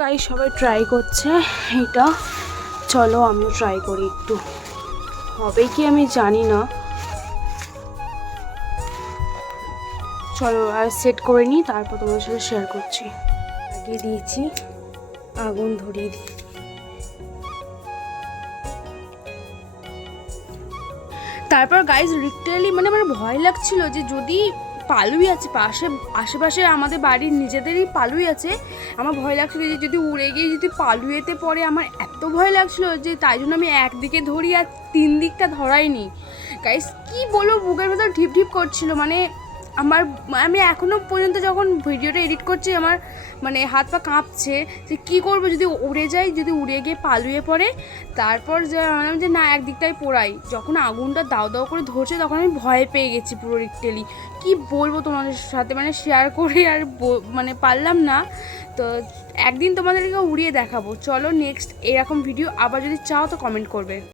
Guys সবাই try করছে এটা, চলো আমিও ট্রাই করি একটু। হবে কি আমি জানি না, চলো আর সেট করে নিই, তারপর তোমার সাথে শেয়ার করছি। লাগিয়ে দিয়েছি, আগুন ধরিয়ে দিই। তারপর গাইজ লিটারালি মানে আমার ভয় লাগছিল যে যদি পালুই আছে আশেপাশে আমাদের বাড়ির নিজেদেরই পালুই আছে, আমার ভয় লাগছিল যে যদি উড়ে গিয়ে যদি পালুয়েতে পড়ে, আমার এত ভয় লাগছিল যে তাই জন্য আমি একদিকে ধরি আর 3 দিকটা ধরাইনি। গাইজ কি বলবো, বুকের ভেতর ঢিপ ঢিপ করছিল, মানে আমি এখনও পর্যন্ত যখন ভিডিওটা এডিট করছি আমার মানে হাত পা কাঁপছে যে কী করবো যদি উড়ে যাই, যদি উড়ে গিয়ে পালুয়ে পড়ে। তারপর যে ভাবলাম যে না একদিকটাই পোড়াই, যখন আগুনটা দাও দাও করে ধরছে তখন আমি ভয় পেয়ে গেছি পুরো লিটারালি। কী বলবো তোমাদের সাথে, মানে শেয়ার করে আর মানে পারলাম না। তো একদিন তোমাদেরকে উড়িয়ে দেখাবো, চলো নেক্সট এরকম ভিডিও আবার যদি চাও তো কমেন্ট করবে।